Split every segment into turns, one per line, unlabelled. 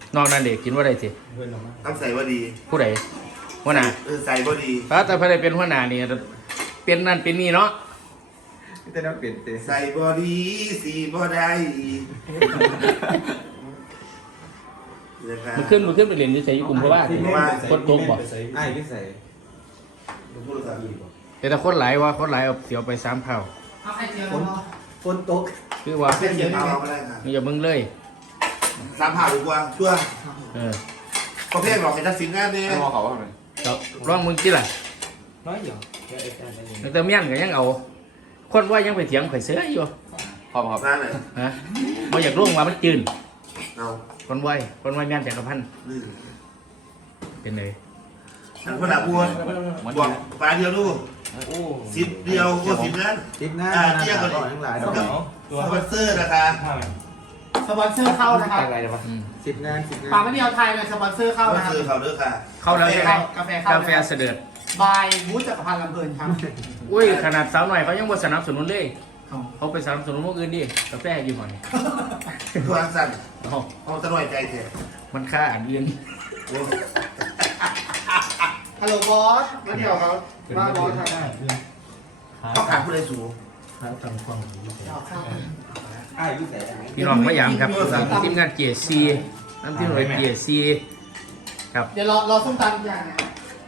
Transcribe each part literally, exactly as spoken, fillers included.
นอกนั้นเด็กกินว่าได้สิ
ต้องใส่ว่าดี
ผู้ใดหัวหน้า
เออใส่ว่าดี
ถ้าแต่พอได้เป็นหัวหน้านี่เป็นนั่นเป็นนี่เนาะ
แต่เราเปลี่ยนเตะ
ใส่บอดีสีบอได้นะครับ
มันขึ้นมันขึ้นไปเรียนที่ใช้ยุคุมเพราะว่าโคตรโกงบ่
ไอ้ที่ใส่
พูดภาษาอีก
แต่ถ้าโคตรหลายว่าโคตรหลายเอาเสียวไปสามเผ่า
เอาใครเจียว
ฝน
เนาะ
ฝนตก
คือว่า
เส้นเขียวเอาไม่ได้ค่ะ
มึงอย่ามึงเลย
สามผ่าดีกว่าชั่ว
เออ
ประเภทบอกเป็นทักษิณงานเนี่ย
มอเขาว่าไง
เราลองมึงที่ล่ะ
น้อยเดียว
แต่เมียนก็ยังเอา คนว่ายังไปเถียงข่อยเสืออยู่
พอครับ
นั่นเลย
ฮะบ่อยากร่วงว่ามันจืน
เอา
คนไหวคนไหวเมียนจักรพันธ์
นี่
เป็นเลย
ฉันคนหนาบัวบอกปลาเดียวดู
โอ้
สิบเดียวก็สิบนั้น
ทิปหน้า
อ่าเที่ยงกัน
ต่อทั้งหลาย
ส
ดอก
ปอนเซอร์นะคะ
สปอนเซอร์เข้านะครับ
อะไรนะวะ
อืม
สิบงานสิบงาน
ปากไม่เดียวไทยเลยสปอนเซอร์
ส
เข้า
ปอน
นะค
เซ
รับ
อร์เขาเด้อค่ะ
เข้าแล้วใช่ไหม
กาแฟเข้าก
าแฟเสด็จ
บายบูธจักรพันธ์ลำเพลินครับ
อุ้ยขนาดสาวหน่อยเขายังบ่สนับสนุนเลย
เอา
เขาไปสนับสนุนพวกอื่นดิกาแฟอยู่ก่อน
ตัวอันสั่น
เอา
เอาตะหน่อยใจเถอะ
มันค่าอันอื่น
โอ้
ฮัลโหลบอสมาเดี๋ยวครับมาบอสครับ
เขาขาดผู้ใดสูง
เอาเข้า
ไอ้ที่ใส่
พี่น้องพยายามครับทีมงานเกียร์ซีน้ำที่หน่วยเกียร์ซีครับ
เดี๋ยวรอรอส้มตำอย่างนะ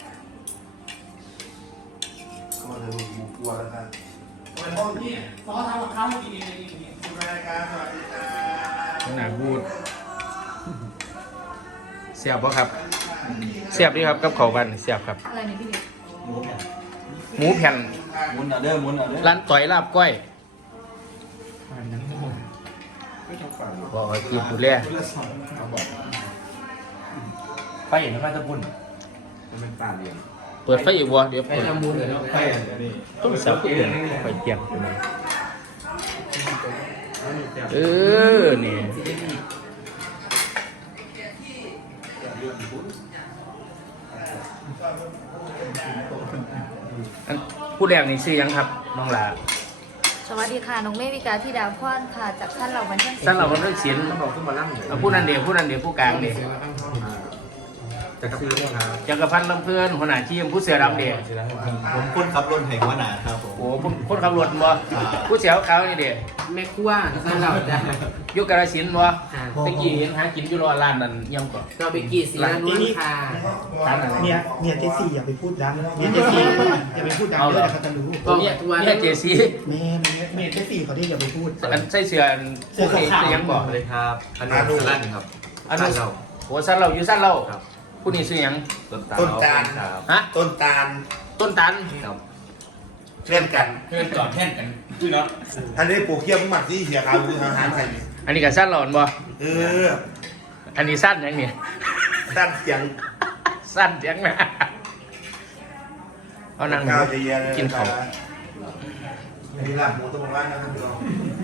เขามาเลยบุกกลัวแล้วค่ะ
นี่ซอสทำกับข้าวให้กินเอง
คุณรายการสวัสดีค่ะ
ขนาดพูดเสียบป่ะครับเสียบดีครับกับเขาวกันเสียบครับ
อะไรเนี่ยพี่เด็ก
หมูแผ่น
หมุนเอาเด้อหมุนเอาเด้อ
ร้านต่อยลาบก้อยบอกว่าคือผู้แรก
ไฟเห็นไหมตะปุ่นมันเป็นตาเดียว
เปิดไฟอีกวัวเดี๋ยว
ไฟ
เปิด
ละมุนเลยเนาะไฟอันนี้
ต้องสับเปลี่ยนไฟเตียงเออนี่อันผู้แรกนี่ชื่อยังครับน้องหลา
สวัสดีค่ะ น้องเมวิกาที่ดาวพรค่ะ จากท่านเราบันเทิงศิลป์
สั้นเรามันเรื่องเสียง
ต้องบอกขึ้นมาล่างเลย
เอาผู้นั้นเดียวผู้นั้นเดียวผู้กลางเดียว
จากซื้อเนี่ยครับ
จักรพันธ์ลำเพื่อนหัวหน้าทีมผู้เสือดำเดียว
ผมคนขับรถแห่งวนาครับผม
โอ้โหคนขับรถบ่ผู้เสียวขาวนี่เดียว
แม่ครัวนั่นเราจ้ะ
ยุคกาลสินธุ์บ่ตะกี้เห็นหากินอยู่รอร้านนั้นยังก่อน
เราไปกี่สีแล้วนู้นค่ะ
ร้านอะไร
เมียเมียเจสี่อย่าไปพูดดังเมียเจสี่อย่าไปพูดดังเลยเขาจะรู้
ตัวเนี้ยเนี่ยเจซี
เมียเมียเมียเจสี่เขาที่อย่าไปพูด
อันใส่เสื้ออันผู้เสื้อยังบ่
เลยครับอันนี้สลั่นครับ
อันนู้นโหสั้นเราอยู่สั้นเรา
ครับ
ผู้นี้ชื่อหยัง
ต้นตาล
ต้นตาล
ครับ
ฮะ
ต้นตาล
ต้นตัน
ครับ
เช่นกัน
เพื่อนจอดแท่นกันพี่เนาะ
อันนี้ปลูกเขี้ยวหมักที่เสียขาวคืออาหารไทย
อันนี้ก็สั้นเราอันบ่
เออ
อันนี้สั้นหยังเนี่ย
ด้านเสียง
สั้นยังนะเอานั่ง
ข้าวจะเย็น
กินข้าว
อันนี้ลาบหมูต้มร้านนะครับพี่น้อง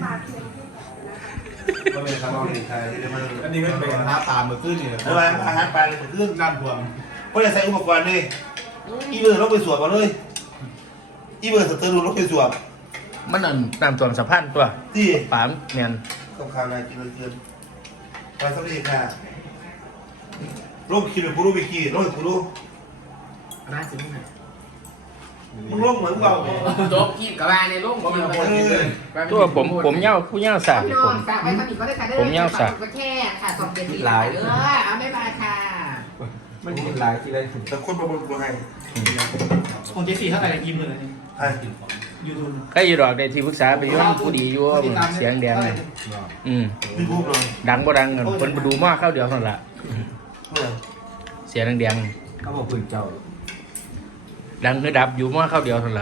ก็เป็นคำว่าเป็นไทยที่ได้มา
อันนี้ก็เป็นหน้าตาเมื่อคืนนี่แหละ
เมื่อวานอาหารปลาเลยเครื่อง
น้ำท่วม
เพราะจะใส่อุปกรณ์นี่อีเบอร์เราไปสวมมาเลยอีเบอร์สเตอร์รูเราไปสวม
มันอันน้ำท่วมสะพานตัว
ที่
ปามเนียน
ต้องข่าวอะไรกินเกินไปสวัสดีค่ะลงคิดเป็นผู้รู้ไปขี่ลงผู้รู้
ร้านสิงห์
มึงลงเหมือนเรา
โจ๊กกินกับมาในร่มกิน
เออ
ตัวผมผมเย้าผู้เย้าสา
พี่
ผ
น้อง
ม
ฝากไว้ตอนนี้ก็ได้ค่ะได้ก็แค่ค่ะสองเจ็ดสี่เด้อเอาไม่มาค่ะ
มันกินหลายทีเลย
แต่คนประเมินกูให้
ของเจสี่เท่าไหร่ยิ้มเลย
ไอ้
ยูทูบ
ใครอยู่ดอกได้ที่ปรึกษาไปอยุ่งผู้ดีอยู่เสียงแดงเลยอืม
พี่พูดเลย
ดังบ่ดังเงินคนมาดูมากเข้าเดียวเท่านั้นละ
เมื่อ
เสียงแดง
เขาบอกพื้นเจ้า
ๆดังคือดับอยู่มากเข้าเดียวเท่านั้นละ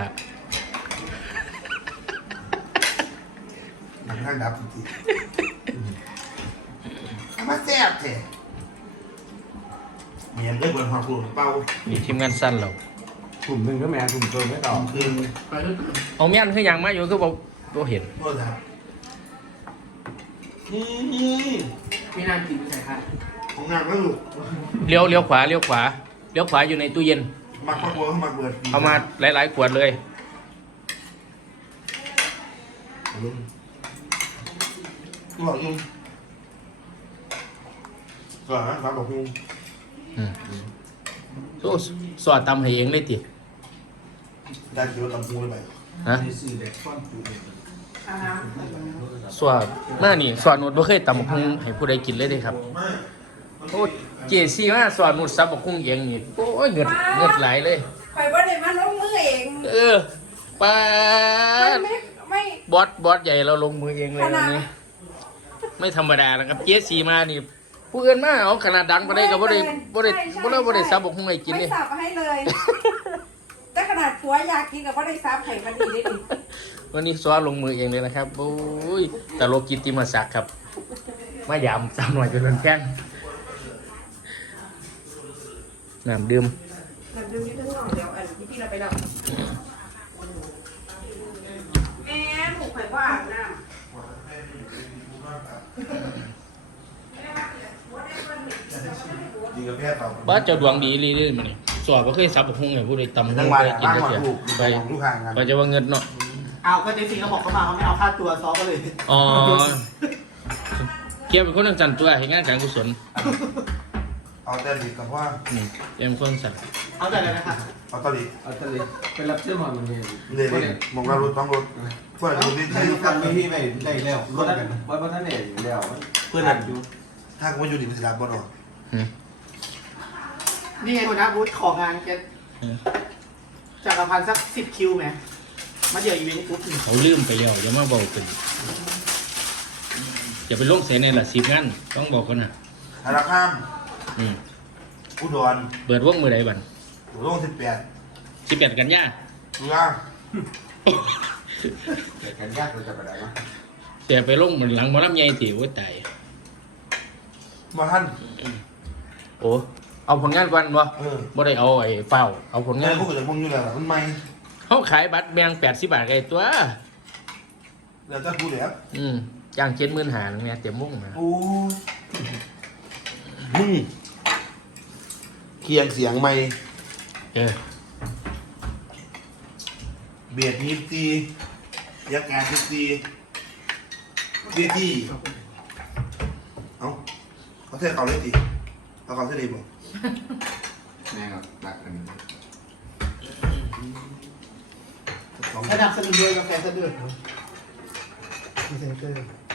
หนังห้างดับจริงๆมาแซ่บเถอะเมียนได้บนหัวกลุ่มเป้า
มีทีมงานสั้นเรา
กลุ่มหนึ่งก็แม่กลุ่มเกินไม่ต่อ
คือ
เอาเมียนคือหยังมาอยู่คือบอกตัวเห็น
โทษครับนี่
มีนานกินใช่ค่ะ
ของงานก็ลูก
เลี้ยวเลี้ยวขวาเลี้ยวขวาเลี้ยวขวาอยู่ในตู้เย็น
มักมะกรูดเข้ามาเบิด
เอามาหลายๆขวดเลย
กูบอกยุ่งก่อนนะมาบอกคุณ
อืมโอ้สอดตำให้เองเลยติ
ได้คิวตำปูเลยไป
ฮะ
อ่า
สอดมานี่สอดหนุดบ่เคยตำบักหุ่งให้ผู้ใดกินเลยเด้ครับโอ้เจซี่มาสอดหนุดซับบักหุ่งเองนี่โอ้ยเงิดเงิดหลายเลย
ไปว่าเดี๋ยวมันลงมือเอง
เออปาด
ไม่ไม่
บอสบอสใหญ่เราลงมือเองเลยวันนี้ไม่ธรรมดานะครับเจซี่มานี่ผู้อื่นมาเอาขนาดดังบ่ได้ก็บ่ได้บ่ได้บ่ได้บ่ได้ซับบักหุ่งให้กิน
ไม่
นี่
สับให้เลย แต่ขนาดผัวอยากกินกับว่าได้ซับไข่มันดีได้ดิ
วันนี้ซ้อลงมือเองเลยนะครับโอ้ยตลกกิตติมศักดิ์ครับมายามสาวหน่อยจนเลินแข้งน้ำดื่ม
มันดูนิดนึงหน่อยเดี๋ยวอันที่พี่เราไปดับแม่หนูไข่ว่าอาบน้ำ
ดีกับแพทย์เรา
บ้านเจ้าดวงดีเรื่อยๆมาเนี่ยสอบก็เคยซับกับพงไงผู้ใดตำ
จั
หุ้
ง
ง
หวะ
ไปกิน
บ้าง
ได้
หวัง
เสีย
ลูก
ไป
ลูกห่างกัน
ไปจะว่าเงินเนาะ
เอาก็เจสี่เขาบอกเขามาเขาไม่เอาค่าตัวซอก็เลย
อ๋อเกียร์เป็นคนตั้งจันตัวให้งานการกุศล
เอาแต่ดิกับว่า
อืมเกียร์เป็นคนสั่ง
เอาแต่เลยนะครับ
เอาตอดิ
เอาทะเลไปรับเชื่อมมันมันเอง
เลยเลยมองเรารถต้องรถเพื่อนดูดิ
ให้ทุกคนมีที่ไปได้แล้ว
เพ
ร่ว
ราะ
ม
ท่าน
กัน
เพราะท่านเองอยู่แล้ว
เพื่อนนั่นอยู่ถ้ากูอยู่ดิมันจะรับบ่หรอ
อืม
นี่ไงคนนะบูธของานแก
อืม
จักรพันธ์สักสิบคิวไหมมาเดี๋ยวอีเวนต์ปุ๊บ
เขาลืมไปแล้วอย่ามาบอกกันอย่าไปลงเสียในละสิบงานต้องบอกกันนะ
ธนาคาร
อืม
อุดร
เปิดวงมือใดบัน
อยู่โลกสิบแปด
สิบแปดกันยา
ดูล่าง
แต่กันยากเราจะไปไหนวะ
เสียไปลงเหมือนหลังหมอลำใหญ่สิโอ้ยตาย
มาท่าน
โอ้เอาผลงานก่อนวะ
เออ
บ่ได้เอาไอ้เฝ้าเอาผล
งาง
าน น
พวกเกิดมองอยู่แล้วมันไม่
เขาขายบัตรแบงแปดสิบบาทไอ้ตัว
เดี๋ยวจะพูดแล้ว
อืมจ้างเจ็ดหมื่นหาเนี่ยเต็มมุ่งนะ
โอ้มึงเคียงเสียงไม่
เออ
เบียดนิฟตียักษ์การนิฟตีเบียที่เอาเขาเท่เขาเลยตีเอาเขาเท่เลยบ่
แม่ครับรักกัน
สอง
ระดับสนุนด้วยกาแฟสะดุดพรีเซนเตอร์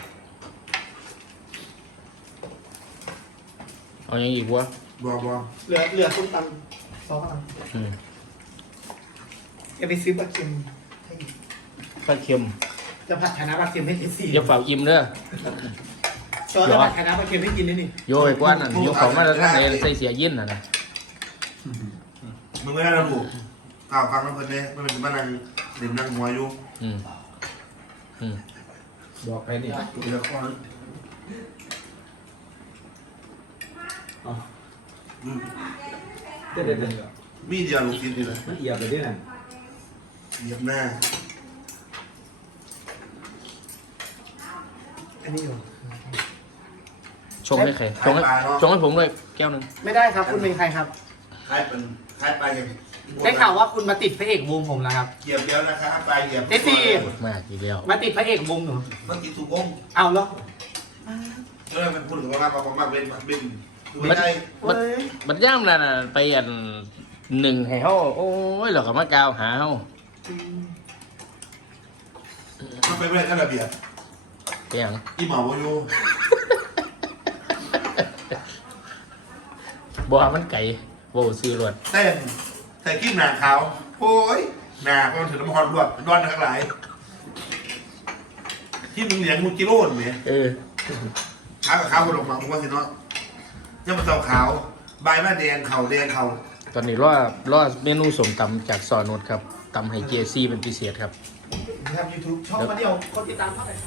เอาอย่างอีกวะ
บัวบัว
เหลือเหลือส้มตำซอสอะไร
อืม
จะไปซื้อปลาเค็มให้อีก
ปลาเค็ม
จะผัดคณะปลาเค็มให้เจสี่
อย่าเฝ้าอิ่มเด้อ
ซอสจะผัดคณะปลาเค็มให้กินได้นี่
โยไปกว่านั่นโยของมาแล้วท่านไหนใส่เสียยินน่ะนะ
มึงไม่ได้ระบุกล่าวฟังน้ำเพลินเลยมันเป็นบ้านนางเด่นนางหัวอยู่
อืมอืม
บอกไปนี่
เดี๋ยวก่อนอืม
เด็ดเด็ดเด็ด
มีเดียวลูกชิ้นนี่เลย
มันเอียบไปด้วยนั่น
เหยียบหน้า
อันนี้อยู่
ชงให้ใครชงให้ชงให้ผมด้วยแก้วหนึง
ไม่ได้ครับคุณเป็นใครครับ
คล้ายเป็นคล้ายปลาอย่าง
ได้ข่าวว่าคุณมาติดพระเอกวงผมแล้วครับ
เหยียบแล้วนะครับปลาเหยียบ
เจสี่
มากอีกแล้ว
มาติดพระเอกวงหนู
มันกินถูกอง
เอาแล้ว
เออมันพูดถึงว่ามามาเป็นเป็นคือไม่ได้
มันมันย่ามนั่นน่ะไปอันหนึ่งให้เฮาโอ้ยเราก็มากาวหาเฮา
มันไปไม่ได้ก็ระเบียบ
เปียง
อีหมาวอยู่
บ่ว่ามันไก่บ่ซื้อรวด
เต้นแต่กิ้มหนาขาวโอ้ยหนาเพราะมันถือน้ำมันรวดร้อนทั้งหลายที่มึงเหลียงมึงกิโลนเนี่ย
เออ
ขาวกับขาวกระดกหมาผมว่าสิเนาะยังมาเต่าขาวใบแม่แดงเข่าแดงเข่า
ตอนนี้รอรอเมนูสมตำจากซอนุดครับตำให้เจซี่เป็นพิเศษครับ
ทำยูทูบช่องมาเดียวคนติดตามเท่าไหร่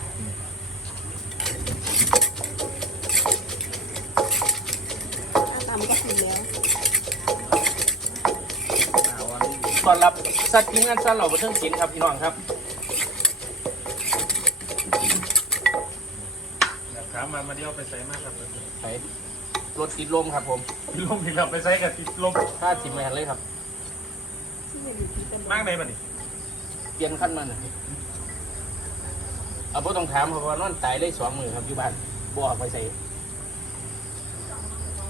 ตามก็ถึงแล้ว
ตอนรับสัตว์ทีมงานสัตว์เหล่าบันเทิงศิลป์ครับพี่น้องครับถามมามาเดียวไปใส่มากครับไปรถติดลมครับผมติดลมติดแล้วไปใส่กับติดลมค่าสิบแมนเลยครับมากไหนบัดนี้เปลี่ยนขั้นมันเอาพวกต้องถามเพราะว่านอนตายได้สองมือครับอยู่บ้านบออกไปใส่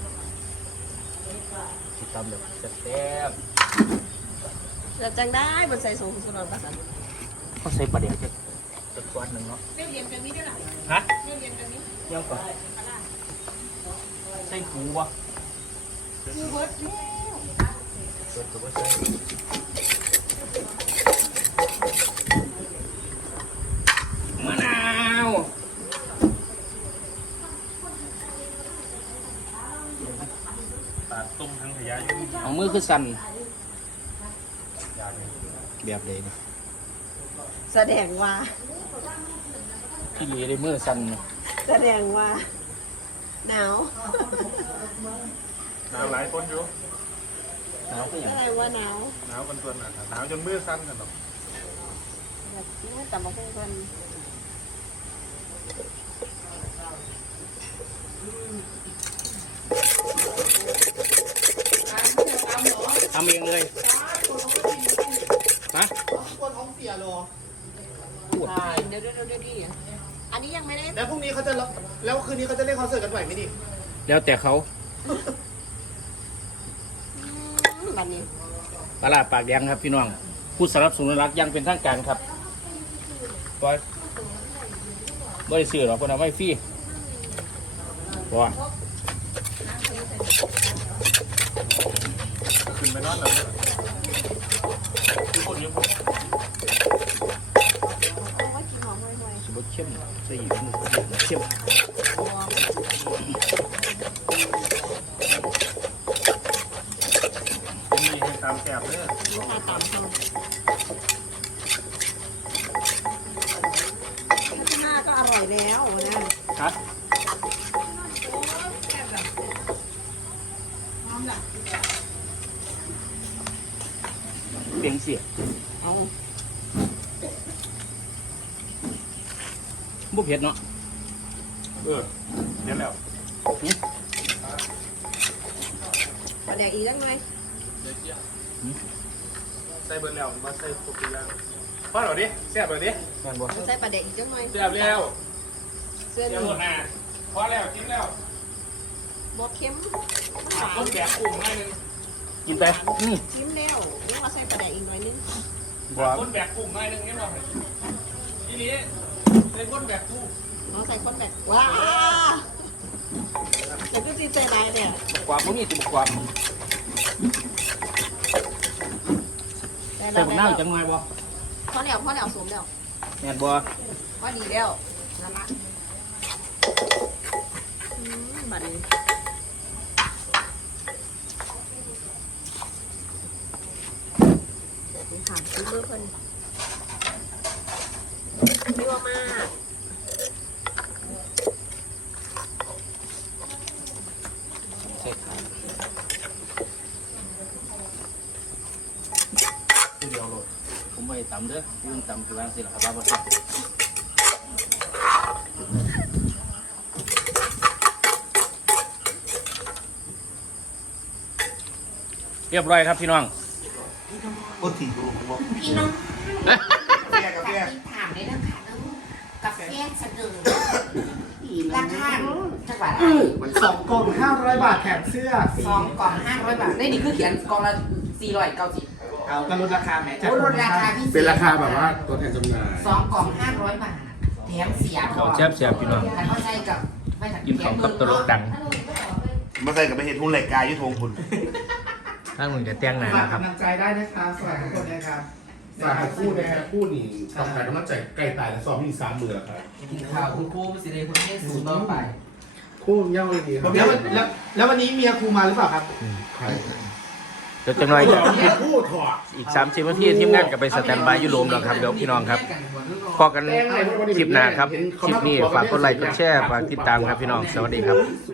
ติดตามแบบแซ่บ
จะจังได้บนใส่สูงสุดหรอภาษา
ๆเขาใส่ปลาเดี๋ยวจะจะกวาดหนึ่งเนาะ
เรียกเรียนกันนี้ด้วยหรอ
ฮะ
เรียกเรียนกันนี้
ยังก่อนใส่ปูวะ
คือเวิร์ด
เปิดตัวใส่มะนาวปลาต้มทั้งขยะเอามือคือสั่นแบบเลยนี่
แสดงว่า
พี่หลีได้มือสั่น
แสดงว่าหนาว
หนาวหลายคนอยู่
หนาวก็อย่าง
อะไรว่าหนาว
หนาวกันตัวหนาหนาวจนมือสั้นกันหรอก
แบบนี้แต่มาเป็นคน
ทำเองเลยฮะ
คนท้องเสียหรอ
เดี๋ยวเดี๋ยวเดี๋ยวดิอันนี้ยังไม่ได้
แล้วพรุ่งนี้เขาจะแล้วคืนนี้เขาจะเล่นคอนเสิร์ตกันไหวไหมนี่
แล้วแต่เขา
วันนี้
ตลาดปากแดงครับพี่น้องผู้สนับสนุนรักยังเป็นทางการครับบอยบริสุทธิ์หรอกคนเอาไว้ฟรีบอย
ขึ้นไปนอนหลับทุกคนอยู่ผม
ว่ากินหอมห่วย
สมบูรณ์เข้มใส่หมูเข้ม
เป็นมีให้ตามแสบเลย
ๆลูกค้าตามเขาหน้าก็อร่อยแล้วนะครับ
เปลี่ยนเสีย
เอา
บุเผ็ดเนาะ
เออเดี๋ยวแล้ว
ประเดี๋ยวอีกแล้วไง
ใส่เบิร์นแล้วมาใส่ตุ๊กตาพ่อเหรอดิแสบเหรอดิ
แม่นบ่
ใส่ประเดี๋ยวอีกจังหน่อย
แสบแล้ว
เสื้อ
เดี๋ยว
นี่
หมดหน้าพอแล้วกินแล้ว
บดเค็มห
ต้
วาน
นแบบกุ้งให้หนึ่ง
กินไปอืม
ชิมแล้วเดี๋ยวมาใส่ประเดี๋ยวอีกหน่อยนึง
บอย
ต้นแบบกุ้งให้หนึ่งเงี้ยบอกทีนี้ในต้นแบบกุ้ง
เราใส่คนแบบว้าแต่ก็จีใจร้ายเนี่ย
บกความบ่มีติบกความ
แต่
ใส่
เรา
บักนาวจังหน่อยบ่
พอแล้วพอแล้วสวมแล้ว
แม่นบ่
พอดีแล้วนั่นละอืมบัดนี้นี่ค่ะซื้อเบอร์เพิ่นยั่วมาก
ใส่ไข่ทีเดียวโลดผมไม่ตำเด้อยืนตำคือวางสิล่ะครับว่าบ่ใช่เรียบร้อยครับพี่น้อง
โอ้ถี่ดูบอก
พี่น้อง
แยกกับแยก
ถามได้นะคะกาแฟสะดือราคาจังหวัด
สองกล่องห้าร้อยบาทแถมเสื้อ
สองกล่องห้าร้อยบาทได้นี่คือเขียนกล่องละสี่ร้อยเก้าสิบ
เอากันลดราคาไหม
โอ้ลดราคาพิเศษ
เป็นราคาแบบว่าตัวแทนจำหน่าย
สองกล่องห้าร้อยบาทแถมเสีย
เขาแซ่บแซ่บพี่น้อง
แต่เขาใช้กับไม่ถัก
กินของกับตลกดัง
มาใส่กับไปเห็ดทุนเหล็กกายยุทงคุณ
ถ้ามึงจะแต่งหน้า
ฝาก
นะครับ
กำลังใจได้นะคะสวัสดีทุกคนนะครับ
ฝากให้คู่นะฮะคู่นี่ต้องการกำลังใจใกล้ตายและซ้อมมีสามมือครับ
กินข้าวคุณครูมันสิเดคุณให้สูตรต่อไป
คู่เย้าเลยดีครับ
แล้ววันแล้วแล้ววันนี้เมียครูมาหรือเปล่าครับ
ใคร
เดี๋ยวจะน้อยจะ
คู่ถอด
อีกสามสิบนาทีทีมงานก็ไปสแตนบายอยู่โรมแล้วครับเดี๋ยวพี่น้องครับพอกันคลิปหน้าครับ คลิปนี้ฝากกดไลค์กดแชร์ฝากติดตามครับพี่น้อง สวัสดีครับ